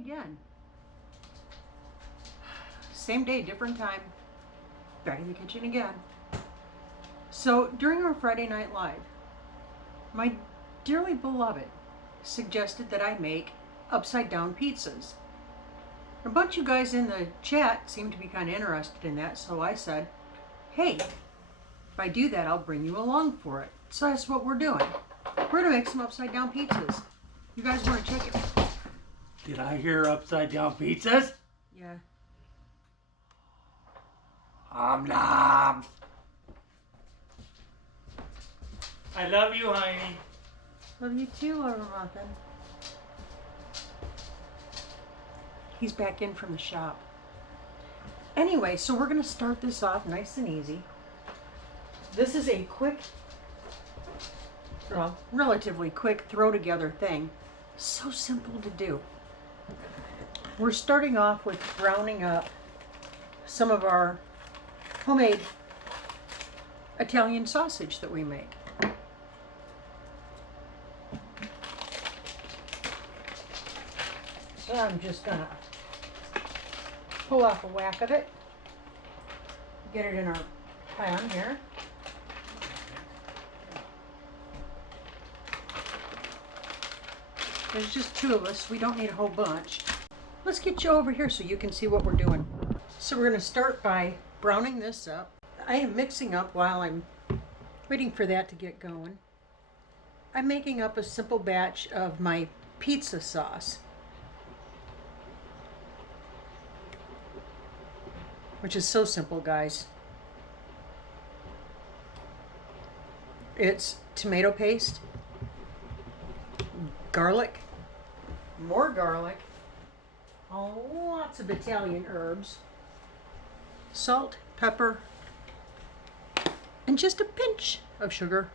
again. Same day, different time. Back in the kitchen again. So during our Friday Night Live, my dearly beloved suggested that I make upside down pizzas. A bunch of you guys in the chat seemed to be kind of interested in that, so I said, hey, if I do that, I'll bring you along for it. So that's what we're doing. We're gonna make some upside down pizzas. You guys want to check it? Did I hear upside down pizzas? Yeah. Nom. I love you, honey. Love you too, Laura Muffin. He's back in from the shop. Anyway, so we're going to start this off nice and easy. This is a quick, well, relatively quick throw together thing. So simple to do. We're starting off with browning up some of our homemade Italian sausage that we make. So I'm just gonna pull off a whack of it, get it in our pan here. There's just two of us, we don't need a whole bunch. Let's get you over here so you can see what we're doing. So we're gonna start by browning this up. I am mixing up while I'm waiting for that to get going. I'm making up a simple batch of my pizza sauce, which is so simple, guys. It's tomato paste, garlic, more garlic, lots of Italian herbs, salt, pepper, and just a pinch of sugar.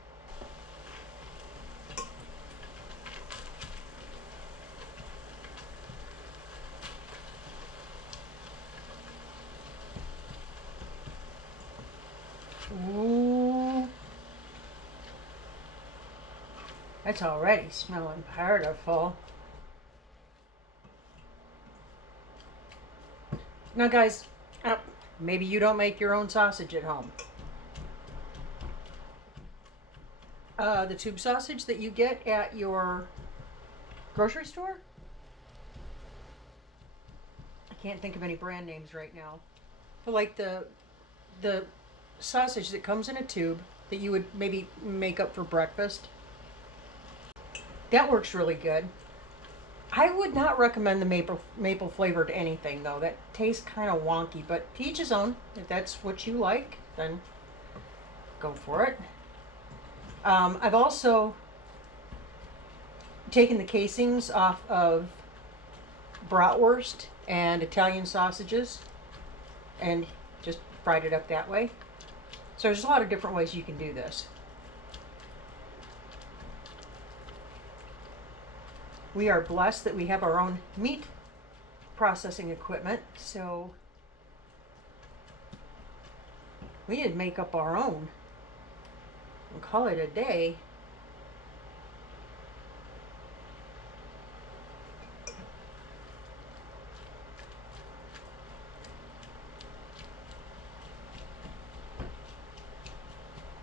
Ooh, that's already smelling powerful. Now guys, maybe you don't make your own sausage at home. The tube sausage that you get at your grocery store? I can't think of any brand names right now. But like the sausage that comes in a tube that you would maybe make up for breakfast, that works really good. I would not recommend the maple flavored anything though. That tastes kind of wonky, but to each his own. If that's what you like, then go for it. I've also taken the casings off of bratwurst and Italian sausages and just fried it up that way. So there's a lot of different ways you can do this. We are blessed that we have our own meat processing equipment, so we did make up our own and call it a day.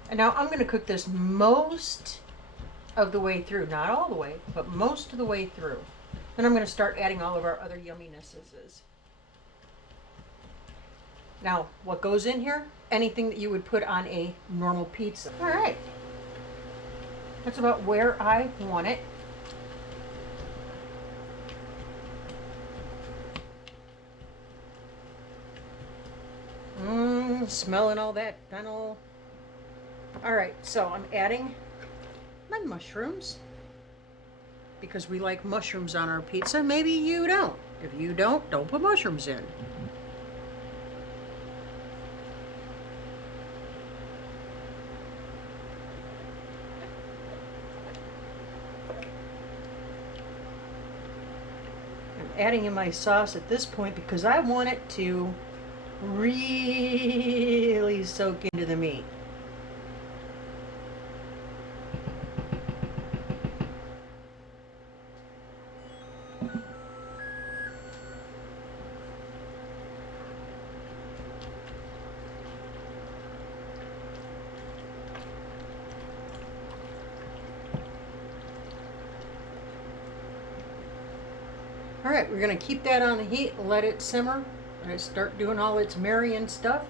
And now I'm going to cook this most of the way through. Not all the way, but most of the way through. Then I'm going to start adding all of our other yumminesses. Now, what goes in here? Anything that you would put on a normal pizza. All right. That's about where I want it. Smelling all that fennel. All right, so I'm adding my mushrooms because we like mushrooms on our pizza. Maybe you don't. If you don't put mushrooms in. I'm adding in my sauce at this point because I want it to really soak into the meat. All right, we're gonna keep that on the heat, let it simmer, let it start doing all its marrying stuff.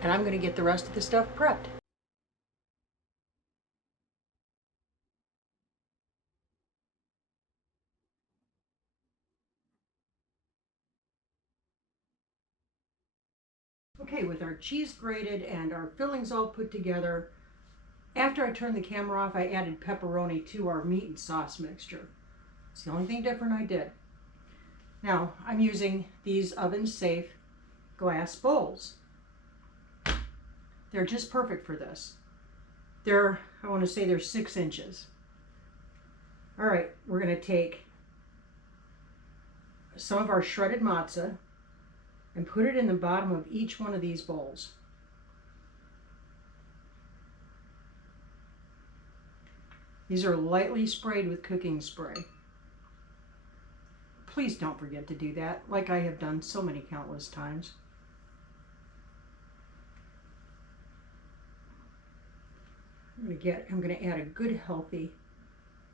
And I'm gonna get the rest of the stuff prepped. Okay, with our cheese grated and our fillings all put together, after I turned the camera off, I added pepperoni to our meat and sauce mixture. It's the only thing different I did. Now, I'm using these oven-safe glass bowls. They're just perfect for this. I want to say they're 6 inches. All right, we're going to take some of our shredded matzah and put it in the bottom of each one of these bowls. These are lightly sprayed with cooking spray. Please don't forget to do that, like I have done so many countless times. I'm going to add a good healthy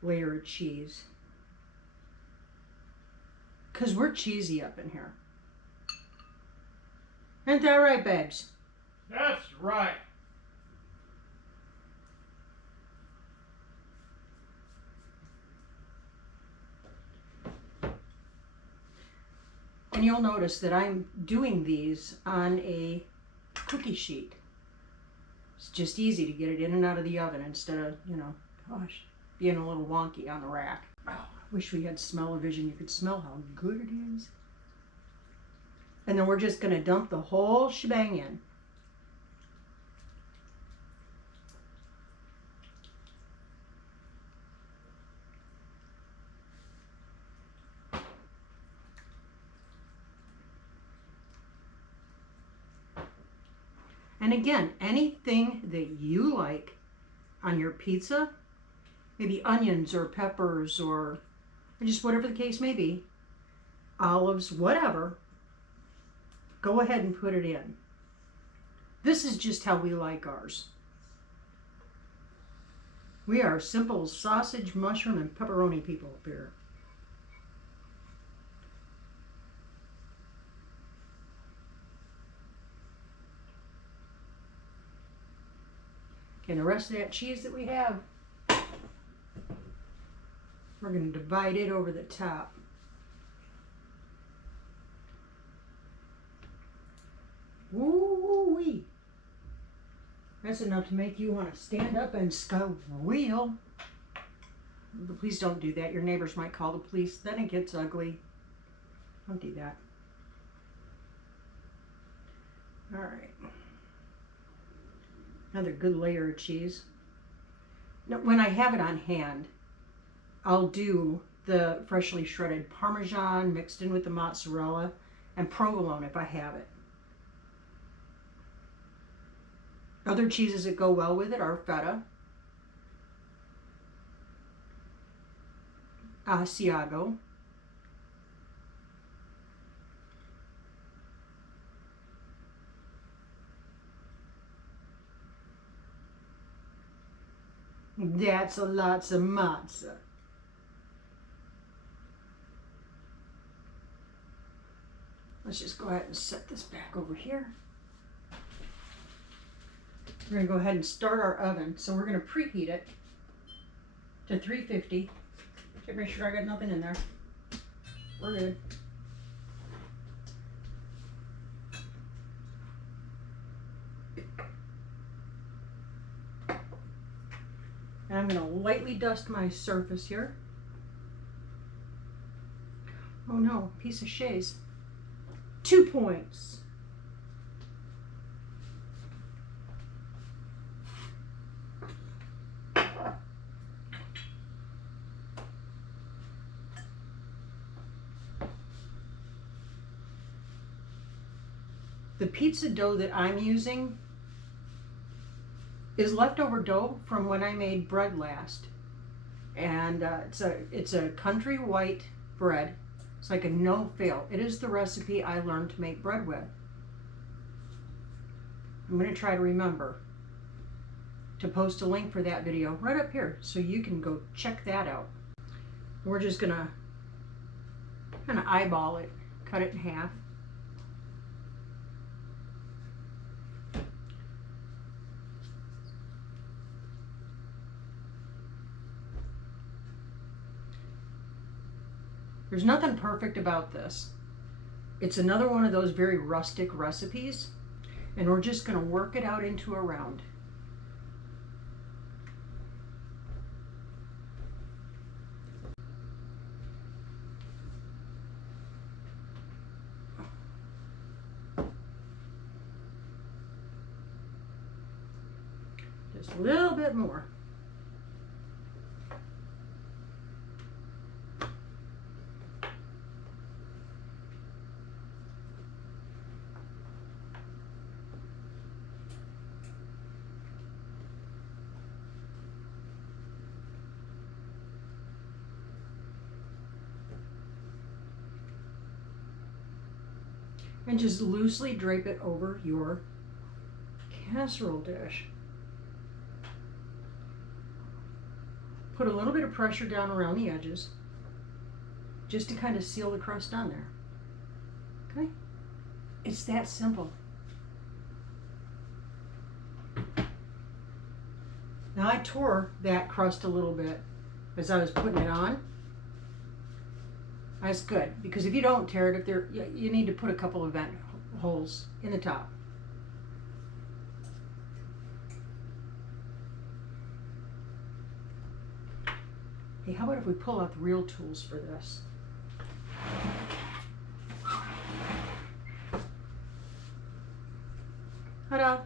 layer of cheese. Because we're cheesy up in here. Ain't that right, babes? That's right. And you'll notice that I'm doing these on a cookie sheet. It's just easy to get it in and out of the oven instead of, gosh, being a little wonky on the rack. Oh, I wish we had smell-o-vision. You could smell how good it is. And then we're just going to dump the whole shebang in. And again, anything that you like on your pizza, maybe onions or peppers or just whatever the case may be, olives, whatever, go ahead and put it in. This is just how we like ours. We are simple sausage, mushroom, and pepperoni people up here. And the rest of that cheese that we have, we're going to divide it over the top. Woo-wee! That's enough to make you want to stand up and squeal. But please don't do that. Your neighbors might call the police. Then it gets ugly. Don't do that. All right. Another good layer of cheese. Now, when I have it on hand, I'll do the freshly shredded Parmesan mixed in with the mozzarella and provolone if I have it. Other cheeses that go well with it are feta, Asiago, that's a lots of matzah. Let's just go ahead and set this back over here. We're going to go ahead and start our oven. So we're going to preheat it to 350. Make sure I got nothing in there. We're good. And I'm going to lightly dust my surface here. Oh no, piece of chaise. 2 points. The pizza dough that I'm using is leftover dough from when I made bread last. And it's a country white bread. It's like a no-fail. It is the recipe I learned to make bread with. I'm going to try to remember to post a link for that video right up here so you can go check that out. We're just going to Kind of eyeball it, cut it in half. There's nothing perfect about this. It's another one of those very rustic recipes, and we're just going to work it out into a round. Just a little bit more. And just loosely drape it over your casserole dish. Put a little bit of pressure down around the edges just to kind of seal the crust on there. Okay? It's that simple. Now I tore that crust a little bit as I was putting it on. That's good, because if you don't tear it, you need to put a couple of vent holes in the top. Hey, how about if we pull out the real tools for this? Ta-da!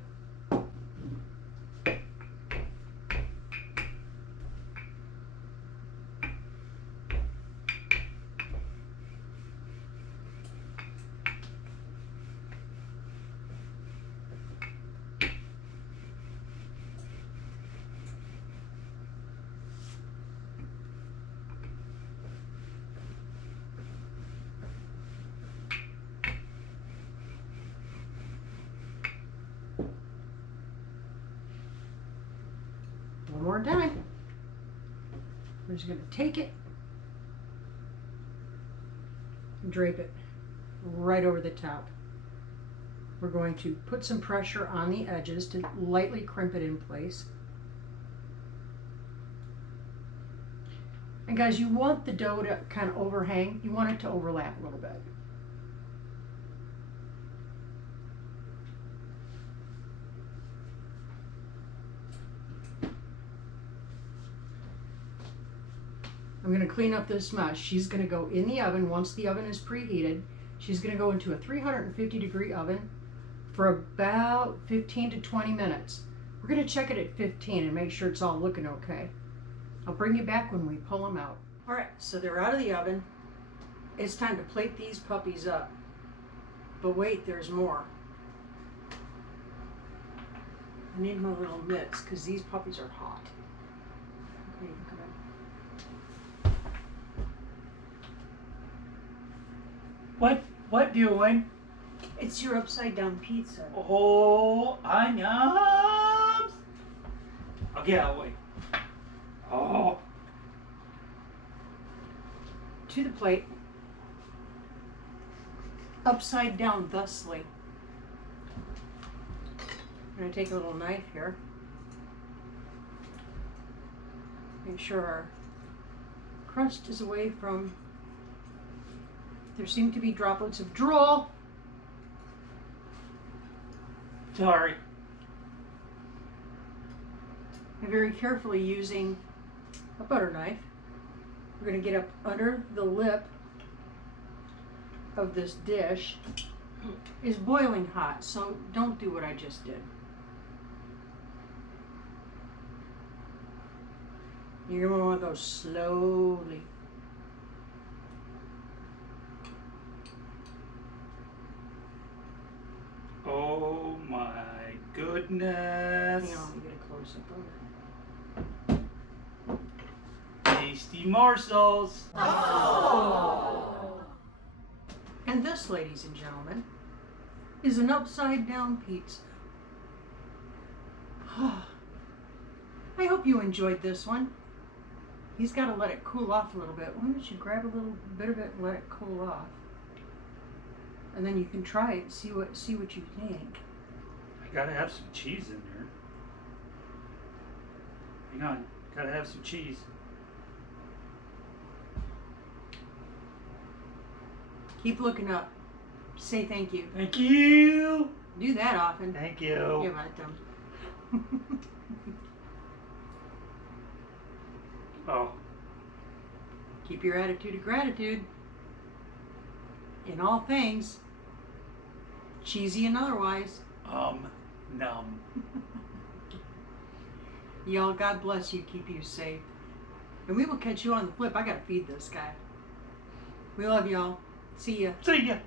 One more time. We're just going to take it and drape it right over the top. We're going to put some pressure on the edges to lightly crimp it in place. And guys, you want the dough to kind of overhang. You want it to overlap a little bit. I'm going to clean up this mess. She's going to go in the oven once the oven is preheated. She's going to go into a 350-degree oven for about 15 to 20 minutes. We're going to check it at 15 and make sure it's all looking okay. I'll bring you back when we pull them out. All right, so they're out of the oven. It's time to plate these puppies up. But wait, there's more. I need my little mitts because these puppies are hot. Okay, you can come in. What doing? It's your upside down pizza. Oh, onions! I'll get out of the way. Oh. To the plate. Upside down thusly. I'm going to take a little knife here. Make sure our crust is away from... There seem to be droplets of drool. Sorry. And very carefully using a butter knife, we're going to get up under the lip of this dish. It's boiling hot, so don't do what I just did. You're going to want to go slowly. Oh my goodness. Hang on, get a close up on it. Tasty morsels. Oh. And this, ladies and gentlemen, is an upside down pizza. I hope you enjoyed this one. He's got to let it cool off a little bit. Why don't you grab a little bit of it and let it cool off? And then you can try it and see what you think. I gotta have some cheese in there. Hang on, gotta have some cheese. Keep looking up. Say thank you. Thank you. Do that often. Thank Give you. it to him. Oh, Keep your attitude of gratitude in all things, cheesy and otherwise. numb. Y'all, God bless you, keep you safe. And we will catch you on the flip. I gotta feed this guy. We love y'all. See ya. See ya.